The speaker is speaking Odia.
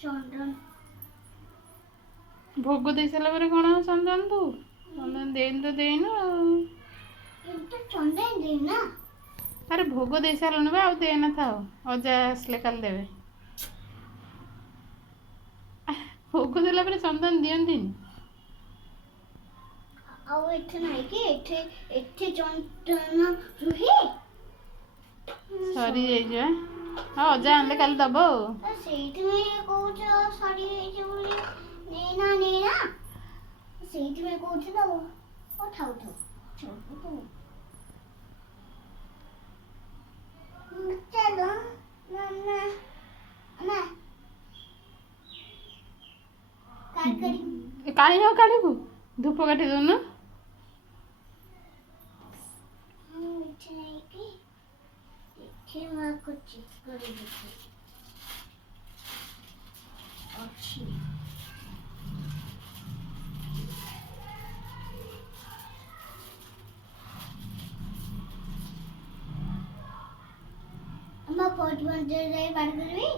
ଚନ୍ଦନ ଭୋଗ ଦେଇ ସାରିଲା ପରେ କ'ଣ ଚନ୍ଦନ ତୁ ଚନ୍ଦନ ଦେଇନି ତ ଦେଇନୁ ଆଉ। ଏଟା ଚନ୍ଦନ ଦେଇନା। ଆରେ ଭୋଗ ଦେଇ ସାରିଲୁଣି ବା ଆଉ ଦେଇନଥାଉ ଅଜା ଆସିଲେ କାଲି ଦେବେ। ଭୋଗ ଦେଲା ପରେ ଚନ୍ଦନ ଦିଅନ୍ତିନି। ଆଉ ଏଠି ନାହିଁ କି ଏଠି ଚନ୍ଦନ ରୁହେ। ସରିଯାଇଛି ବା ହଁ ଅଜା ଆଣିଲେ କାଲି ଦବ ଆଉ। ସେଇଥିପାଇଁ କହୁଛ ସରିଯାଇଛି ବୋଲି। ନେଇନା ସେଇଥିପାଇଁ କହୁଛି ତ। ଥାଉ ଚାଲ କାହିଁ ଆଉ କାଢ଼ିବୁ ଧୂପ କାଠି ଦଉନୁ। ଏଠି ନାହିଁ କି ଏଠି ମା ଅଛି। ଆମ ପଟ ମନ୍ଦିର ଯାଇ ପାଣି କରିବି।